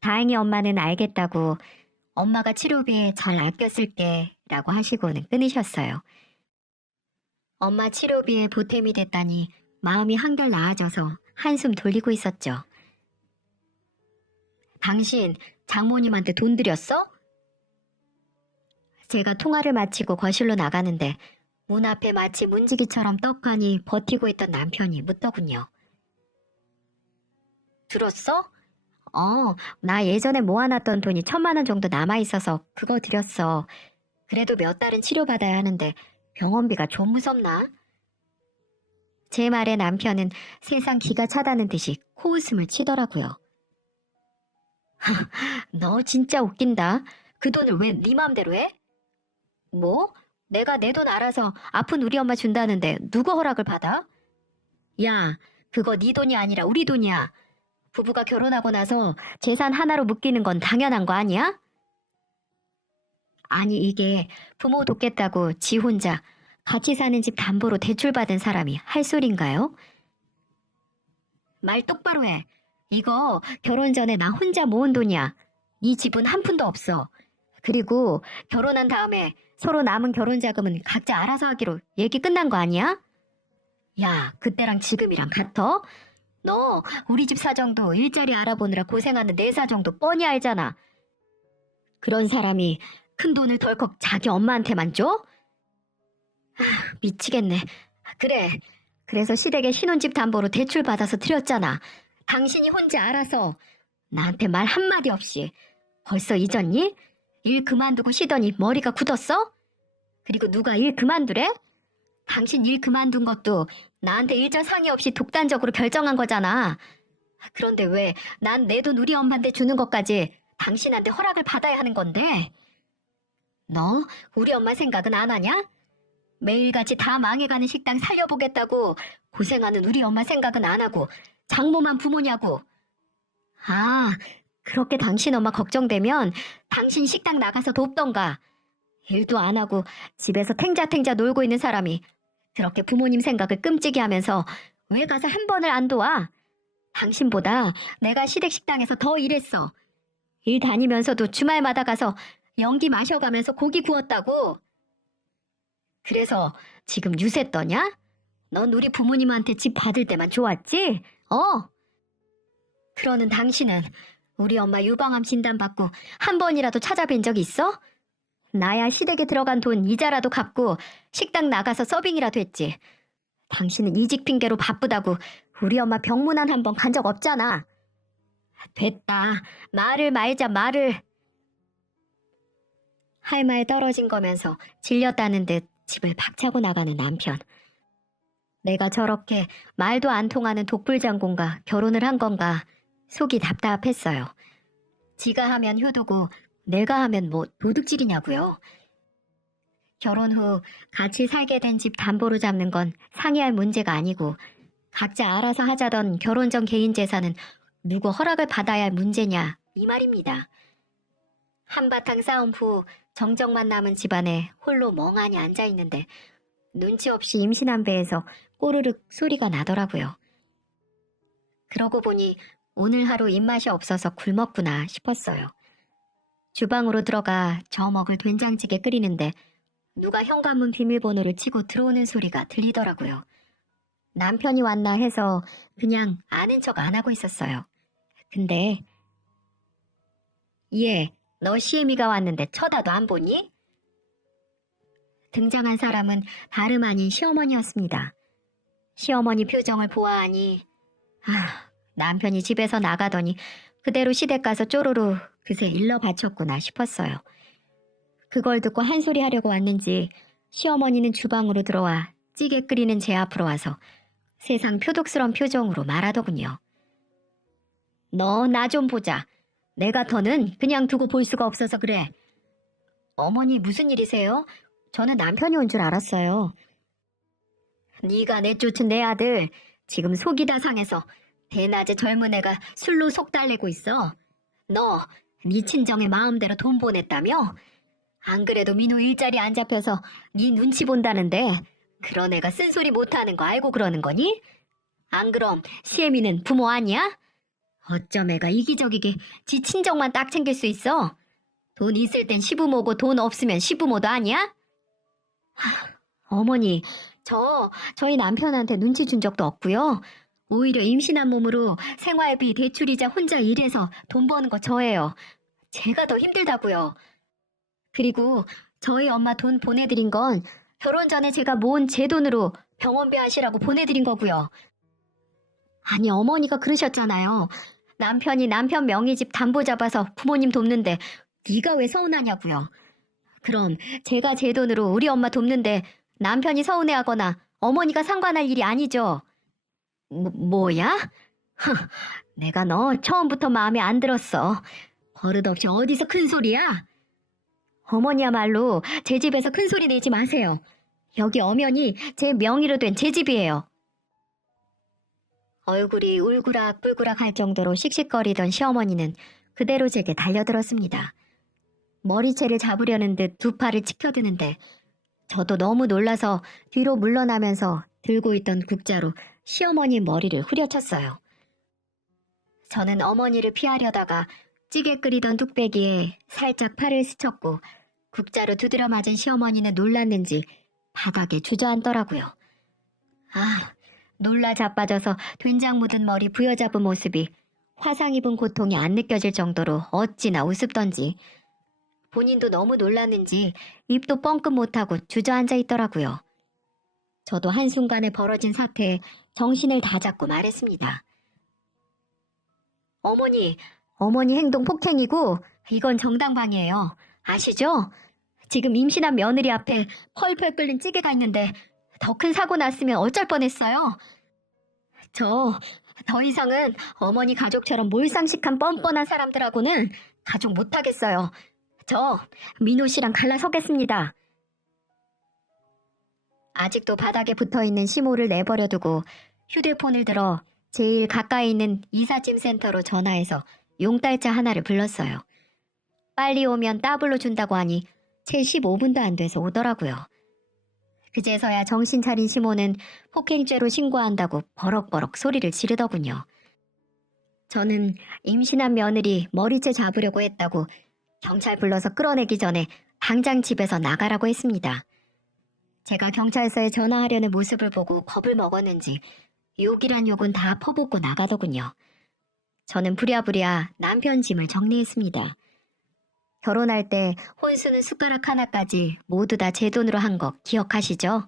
다행히 엄마는 알겠다고 엄마가 치료비에 잘 아껴 쓸게 라고 하시고는 끊으셨어요. 엄마 치료비에 보탬이 됐다니 마음이 한결 나아져서 한숨 돌리고 있었죠. 당신 장모님한테 돈 드렸어? 제가 통화를 마치고 거실로 나가는데 문 앞에 마치 문지기처럼 떡하니 버티고 있던 남편이 묻더군요. 들었어? 나 예전에 모아놨던 돈이 1,000만 원 정도 남아있어서 그거 드렸어. 그래도 몇 달은 치료받아야 하는데 병원비가 좀 무섭나? 제 말에 남편은 세상 기가 차다는 듯이 코웃음을 치더라고요. 너 진짜 웃긴다. 그 돈을 왜 네 맘대로 해? 뭐? 내가 내 돈 알아서 아픈 우리 엄마 준다는데 누구 허락을 받아? 야, 그거 네 돈이 아니라 우리 돈이야. 부부가 결혼하고 나서 재산 하나로 묶이는 건 당연한 거 아니야? 아니 이게 부모 돕겠다고 지 혼자 같이 사는 집 담보로 대출받은 사람이 할 소린가요? 말 똑바로 해. 이거 결혼 전에 나 혼자 모은 돈이야. 이 집은 한 푼도 없어. 그리고 결혼한 다음에 서로 남은 결혼 자금은 각자 알아서 하기로 얘기 끝난 거 아니야? 야, 그때랑 지금이랑 같아? 너 우리 집 사정도 일자리 알아보느라 고생하는 내 사정도 뻔히 알잖아. 그런 사람이 큰 돈을 덜컥 자기 엄마한테만 줘? 미치겠네. 그래. 그래서 시댁에 신혼집 담보로 대출 받아서 드렸잖아. 당신이 혼자 알아서 나한테 말 한마디 없이 벌써 잊었니? 일 그만두고 쉬더니 머리가 굳었어? 그리고 누가 일 그만두래? 당신 일 그만둔 것도 나한테 일절 상의 없이 독단적으로 결정한 거잖아. 그런데 왜 난 내 돈 우리 엄마한테 주는 것까지 당신한테 허락을 받아야 하는 건데? 너 우리 엄마 생각은 안 하냐? 매일같이 다 망해가는 식당 살려보겠다고 고생하는 우리 엄마 생각은 안 하고 장모만 부모냐고. 아, 그렇게 당신 엄마 걱정되면 당신 식당 나가서 돕던가. 일도 안 하고 집에서 탱자탱자 놀고 있는 사람이 그렇게 부모님 생각을 끔찍이 하면서 왜 가서 한 번을 안 도와? 당신보다 내가 시댁 식당에서 더 일했어. 일 다니면서도 주말마다 가서 연기 마셔가면서 고기 구웠다고. 그래서 지금 유세 떠냐? 넌 우리 부모님한테 집 받을 때만 좋았지? 그러는 당신은 우리 엄마 유방암 진단받고 한 번이라도 찾아뵌 적 있어? 나야 시댁에 들어간 돈 이자라도 갚고 식당 나가서 서빙이라도 했지. 당신은 이직 핑계로 바쁘다고 우리 엄마 병문안 한 번 간 적 없잖아. 됐다. 말을 말자 말을. 할 말 떨어진 거면서 질렸다는 듯 집을 박차고 나가는 남편. 내가 저렇게 말도 안 통하는 독불장군과 결혼을 한 건가 속이 답답했어요. 지가 하면 효도고 내가 하면 뭐 도둑질이냐고요. 결혼 후 같이 살게 된 집 담보로 잡는 건 상의할 문제가 아니고 각자 알아서 하자던 결혼 전 개인 재산은 누구 허락을 받아야 할 문제냐 이 말입니다. 한바탕 싸움 후 정적만 남은 집안에 홀로 멍하니 앉아있는데 눈치 없이 임신한 배에서 꼬르륵 소리가 나더라고요. 그러고 보니 오늘 하루 입맛이 없어서 굶었구나 싶었어요. 주방으로 들어가 저 먹을 된장찌개 끓이는데 누가 현관문 비밀번호를 치고 들어오는 소리가 들리더라고요. 남편이 왔나 해서 그냥 아는 척 안 하고 있었어요. 근데 얘, 너 시애미가 왔는데 쳐다도 안 보니? 등장한 사람은 다름 아닌 시어머니였습니다. 시어머니 표정을 보아하니 남편이 집에서 나가더니 그대로 시댁 가서 쪼로로 그새 일러 바쳤구나 싶었어요. 그걸 듣고 한 소리 하려고 왔는지 시어머니는 주방으로 들어와 찌개 끓이는 제 앞으로 와서 세상 표독스러운 표정으로 말하더군요. 너 나 좀 보자. 내가 더는 그냥 두고 볼 수가 없어서 그래. 어머니 무슨 일이세요? 저는 남편이 온 줄 알았어요. 네가 내쫓은 내 아들 지금 속이 다 상해서 대낮에 젊은 애가 술로 속 달래고 있어. 너 네 친정에 마음대로 돈 보냈다며? 안 그래도 민호 일자리 안 잡혀서 네 눈치 본다는데 그런 애가 쓴소리 못하는 거 알고 그러는 거니? 안 그럼 시애미는 부모 아니야? 어쩜 애가 이기적이게 지 친정만 딱 챙길 수 있어? 돈 있을 땐 시부모고 돈 없으면 시부모도 아니야? 어머니, 저희 남편한테 눈치 준 적도 없고요. 오히려 임신한 몸으로 생활비 대출이자 혼자 일해서 돈 버는 거 저예요. 제가 더 힘들다고요. 그리고 저희 엄마 돈 보내드린 건 결혼 전에 제가 모은 제 돈으로 병원비 하시라고 보내드린 거고요. 아니 어머니가 그러셨잖아요. 남편이 남편 명의집 담보 잡아서 부모님 돕는데 네가 왜 서운하냐고요. 그럼 제가 제 돈으로 우리 엄마 돕는데 남편이 서운해하거나 어머니가 상관할 일이 아니죠. 뭐야? 내가 너 처음부터 마음에 안 들었어. 버릇없이 어디서 큰 소리야? 어머니야말로 제 집에서 큰 소리 내지 마세요. 여기 엄연히 제 명의로 된 제 집이에요. 얼굴이 울그락불그락 할 정도로 씩씩거리던 시어머니는 그대로 제게 달려들었습니다. 머리채를 잡으려는 듯 두 팔을 치켜드는데 저도 너무 놀라서 뒤로 물러나면서 들고 있던 국자로 시어머니 머리를 후려쳤어요. 저는 어머니를 피하려다가 찌개 끓이던 뚝배기에 살짝 팔을 스쳤고 국자로 두드려 맞은 시어머니는 놀랐는지 바닥에 주저앉더라고요. 놀라 자빠져서 된장 묻은 머리 부여잡은 모습이 화상 입은 고통이 안 느껴질 정도로 어찌나 우습던지 본인도 너무 놀랐는지 입도 뻥끗 못하고 주저앉아 있더라고요. 저도 한순간에 벌어진 사태에 정신을 다 잡고 말했습니다. 어머니 행동 폭행이고 이건 정당방위예요. 아시죠? 지금 임신한 며느리 앞에 펄펄 끓는 찌개가 있는데 더 큰 사고 났으면 어쩔 뻔했어요. 저 더 이상은 어머니 가족처럼 몰상식한 뻔뻔한 사람들하고는 가족 못하겠어요. 저 민호 씨랑 갈라서겠습니다. 아직도 바닥에 붙어있는 시모를 내버려두고 휴대폰을 들어 제일 가까이 있는 이삿짐 센터로 전화해서 용달차 하나를 불렀어요. 빨리 오면 따블로 준다고 하니 채 15분도 안 돼서 오더라고요. 그제서야 정신 차린 시모는 폭행죄로 신고한다고 버럭버럭 소리를 지르더군요. 저는 임신한 며느리 머리채 잡으려고 했다고 경찰 불러서 끌어내기 전에 당장 집에서 나가라고 했습니다. 제가 경찰서에 전화하려는 모습을 보고 겁을 먹었는지 욕이란 욕은 다 퍼붓고 나가더군요. 저는 부랴부랴 남편 짐을 정리했습니다. 결혼할 때 혼수는 숟가락 하나까지 모두 다 제 돈으로 한 거 기억하시죠?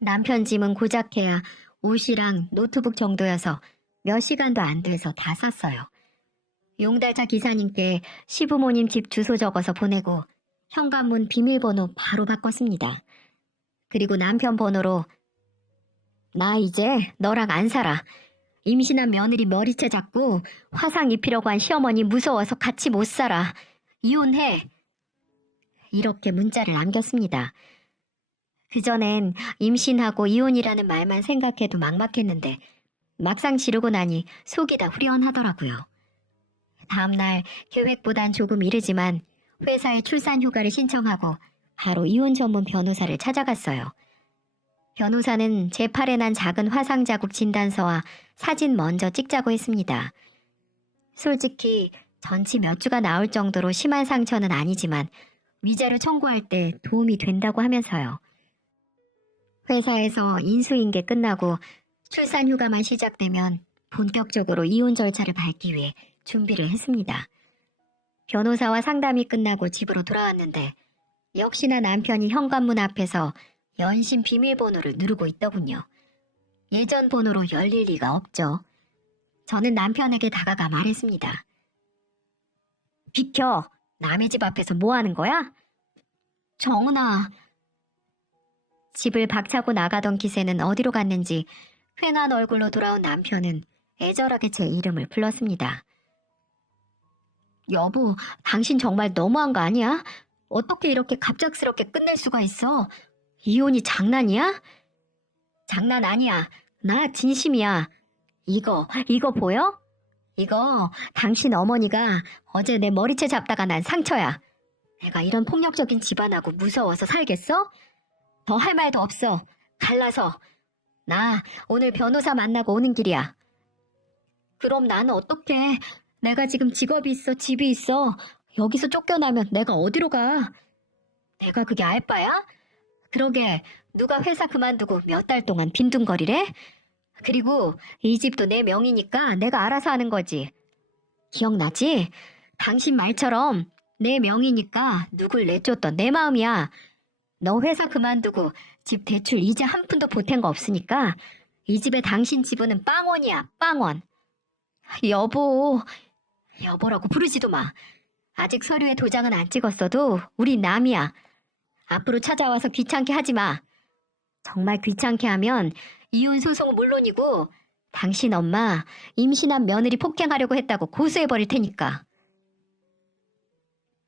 남편 짐은 고작해야 옷이랑 노트북 정도여서 몇 시간도 안 돼서 다 쌌어요. 용달차 기사님께 시부모님 집 주소 적어서 보내고 현관문 비밀번호 바로 바꿨습니다. 그리고 남편 번호로 나 이제 너랑 안 살아. 임신한 며느리 머리채 잡고 화상 입히려고 한 시어머니 무서워서 같이 못 살아. 이혼해. 이렇게 문자를 남겼습니다. 그전엔 임신하고 이혼이라는 말만 생각해도 막막했는데 막상 지르고 나니 속이 다 후련하더라고요. 다음날 계획보단 조금 이르지만 회사에 출산 휴가를 신청하고 바로 이혼 전문 변호사를 찾아갔어요. 변호사는 제 팔에 난 작은 화상 자국 진단서와 사진 먼저 찍자고 했습니다. 솔직히 전치 몇 주가 나올 정도로 심한 상처는 아니지만 위자료 청구할 때 도움이 된다고 하면서요. 회사에서 인수인계 끝나고 출산 휴가만 시작되면 본격적으로 이혼 절차를 밟기 위해 준비를 했습니다. 변호사와 상담이 끝나고 집으로 돌아왔는데 역시나 남편이 현관문 앞에서 연신 비밀번호를 누르고 있더군요. 예전 번호로 열릴 리가 없죠. 저는 남편에게 다가가 말했습니다. 비켜! 남의 집 앞에서 뭐 하는 거야? 정은아. 집을 박차고 나가던 기세는 어디로 갔는지 휑한 얼굴로 돌아온 남편은 애절하게 제 이름을 불렀습니다. 여보, 당신 정말 너무한 거 아니야? 어떻게 이렇게 갑작스럽게 끝낼 수가 있어? 이혼이 장난이야? 장난 아니야. 나 진심이야. 이거 보여? 이거 당신 어머니가 어제 내 머리채 잡다가 난 상처야. 내가 이런 폭력적인 집안하고 무서워서 살겠어? 더 할 말도 없어. 갈라서. 나 오늘 변호사 만나고 오는 길이야. 그럼 나는 어떡해? 내가 지금 직업이 있어, 집이 있어. 여기서 쫓겨나면 내가 어디로 가? 내가 그게 알 바야? 그러게, 누가 회사 그만두고 몇 달 동안 빈둥거리래? 그리고 이 집도 내 명의니까 내가 알아서 하는 거지. 기억나지? 당신 말처럼 내 명의니까 누굴 내쫓던 내 마음이야. 너 회사 그만두고 집 대출 이자 한 푼도 보탠 거 없으니까 이 집에 당신 지분은 빵원이야, 빵원. 여보, 여보라고 부르지도 마. 아직 서류에 도장은 안 찍었어도 우리 남이야. 앞으로 찾아와서 귀찮게 하지 마. 정말 귀찮게 하면 이혼 소송은 물론이고 당신 엄마 임신한 며느리 폭행하려고 했다고 고소해버릴 테니까.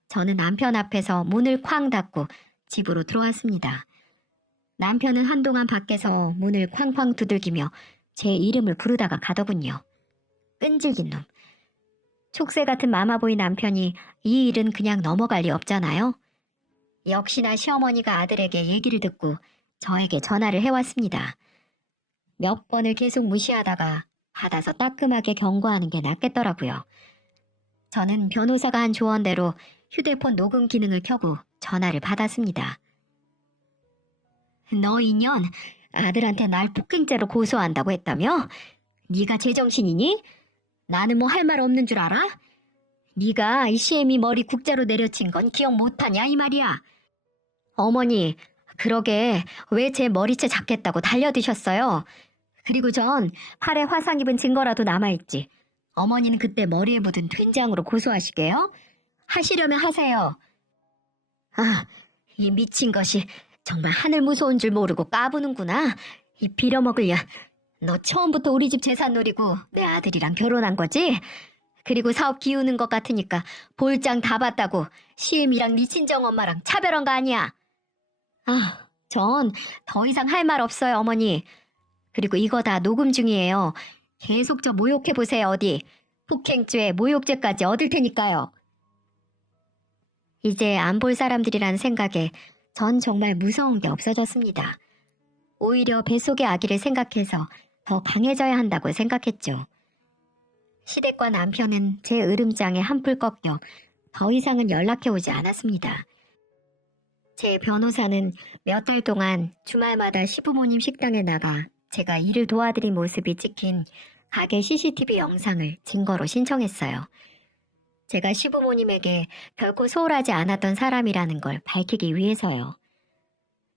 저는 남편 앞에서 문을 쾅 닫고 집으로 들어왔습니다. 남편은 한동안 밖에서 문을 쾅쾅 두들기며 제 이름을 부르다가 가더군요. 끈질긴 놈. 촉새 같은 마마보이 남편이 이 일은 그냥 넘어갈 리 없잖아요. 역시나 시어머니가 아들에게 얘기를 듣고 저에게 전화를 해왔습니다. 몇 번을 계속 무시하다가 받아서 따끔하게 경고하는 게 낫겠더라고요. 저는 변호사가 한 조언대로 휴대폰 녹음 기능을 켜고 전화를 받았습니다. 너 인연, 아들한테 날 폭행죄로 고소한다고 했다며? 네가 제정신이니? 나는 뭐 할 말 없는 줄 알아? 네가 이 시애미 머리 국자로 내려친 건 기억 못하냐 이 말이야. 어머니, 그러게 왜 제 머리채 잡겠다고 달려드셨어요? 그리고 전 팔에 화상 입은 증거라도 남아있지. 어머니는 그때 머리에 묻은 된장으로 고소하시게요? 하시려면 하세요. 아, 이 미친 것이 정말 하늘 무서운 줄 모르고 까부는구나. 이 빌어먹을 년. 너 처음부터 우리 집 재산 노리고 내 아들이랑 결혼한 거지? 그리고 사업 기우는 것 같으니까 볼장 다 봤다고 시엠이랑 네 친정엄마랑 차별한 거 아니야? 아, 전 더 이상 할 말 없어요, 어머니. 그리고 이거 다 녹음 중이에요. 계속 저 모욕해보세요, 어디. 폭행죄, 모욕죄까지 얻을 테니까요. 이제 안 볼 사람들이란 생각에 전 정말 무서운 게 없어졌습니다. 오히려 뱃속의 아기를 생각해서 더 강해져야 한다고 생각했죠. 시댁과 남편은 제 으름장에 한풀 꺾여 더 이상은 연락해오지 않았습니다. 제 변호사는 몇 달 동안 주말마다 시부모님 식당에 나가 제가 일을 도와드린 모습이 찍힌 가게 CCTV 영상을 증거로 신청했어요. 제가 시부모님에게 결코 소홀하지 않았던 사람이라는 걸 밝히기 위해서요.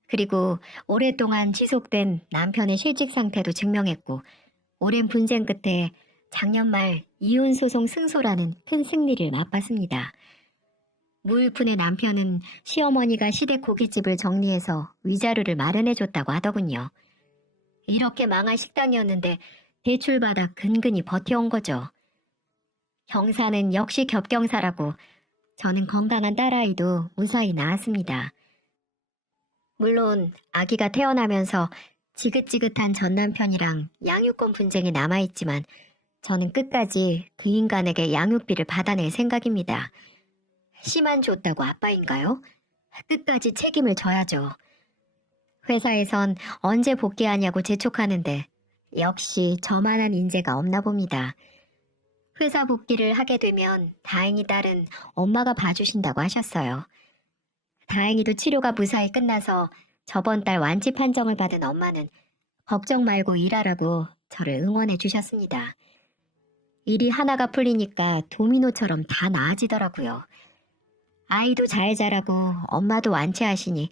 그리고 오랫동안 지속된 남편의 실직 상태도 증명했고 오랜 분쟁 끝에 작년 말 이혼 소송 승소라는 큰 승리를 맛봤습니다. 무일푼의 남편은 시어머니가 시댁 고깃집을 정리해서 위자료를 마련해줬다고 하더군요. 이렇게 망한 식당이었는데 대출받아 근근히 버텨온 거죠. 경사는 역시 겹경사라고 저는 건강한 딸아이도 무사히 낳았습니다. 물론 아기가 태어나면서 지긋지긋한 전 남편이랑 양육권 분쟁이 남아있지만 저는 끝까지 그 인간에게 양육비를 받아낼 생각입니다. 씨만 줬다고 아빠인가요? 끝까지 책임을 져야죠. 회사에선 언제 복귀하냐고 재촉하는데 역시 저만한 인재가 없나 봅니다. 회사 복귀를 하게 되면 다행히 딸은 엄마가 봐주신다고 하셨어요. 다행히도 치료가 무사히 끝나서 저번 달 완치 판정을 받은 엄마는 걱정 말고 일하라고 저를 응원해 주셨습니다. 일이 하나가 풀리니까 도미노처럼 다 나아지더라고요. 아이도 잘 자라고 엄마도 완치하시니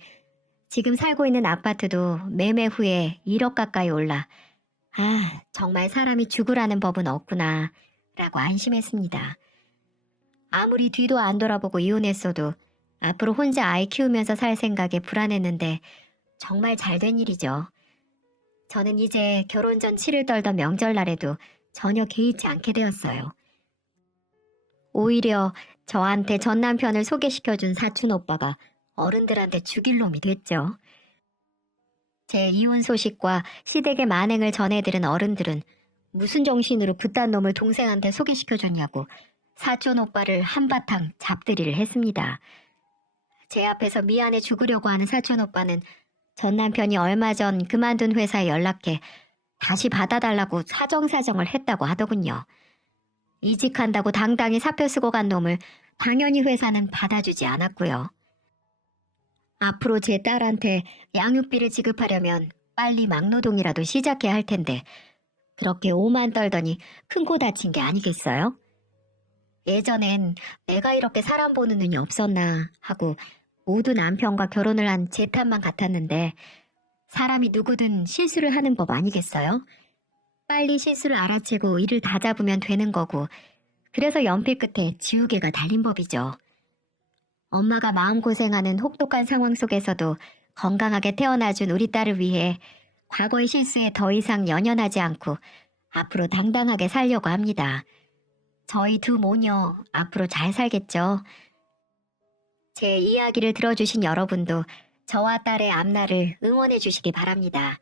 지금 살고 있는 아파트도 매매 후에 1억 가까이 올라 정말 사람이 죽으라는 법은 없구나 라고 안심했습니다. 아무리 뒤도 안 돌아보고 이혼했어도 앞으로 혼자 아이 키우면서 살 생각에 불안했는데 정말 잘된 일이죠. 저는 이제 결혼 전 치를 떨던 명절날에도 전혀 개의치 않게 되었어요. 오히려 저한테 전 남편을 소개시켜준 사촌 오빠가 어른들한테 죽일 놈이 됐죠. 제 이혼 소식과 시댁의 만행을 전해들은 어른들은 무슨 정신으로 그딴 놈을 동생한테 소개시켜줬냐고 사촌 오빠를 한바탕 잡들이를 했습니다. 제 앞에서 미안해 죽으려고 하는 사촌 오빠는 전 남편이 얼마 전 그만둔 회사에 연락해 다시 받아달라고 사정사정을 했다고 하더군요. 이직한다고 당당히 사표 쓰고 간 놈을 당연히 회사는 받아주지 않았고요. 앞으로 제 딸한테 양육비를 지급하려면 빨리 막노동이라도 시작해야 할 텐데 그렇게 오만 떨더니 큰 코 다친 게 아니겠어요? 예전엔 내가 이렇게 사람 보는 눈이 없었나 하고 모두 남편과 결혼을 한 제 탓만 같았는데 사람이 누구든 실수를 하는 법 아니겠어요? 빨리 실수를 알아채고 일을 다 잡으면 되는 거고 그래서 연필 끝에 지우개가 달린 법이죠. 엄마가 마음고생하는 혹독한 상황 속에서도 건강하게 태어나준 우리 딸을 위해 과거의 실수에 더 이상 연연하지 않고 앞으로 당당하게 살려고 합니다. 저희 두 모녀 앞으로 잘 살겠죠? 제 이야기를 들어주신 여러분도 저와 딸의 앞날을 응원해 주시기 바랍니다.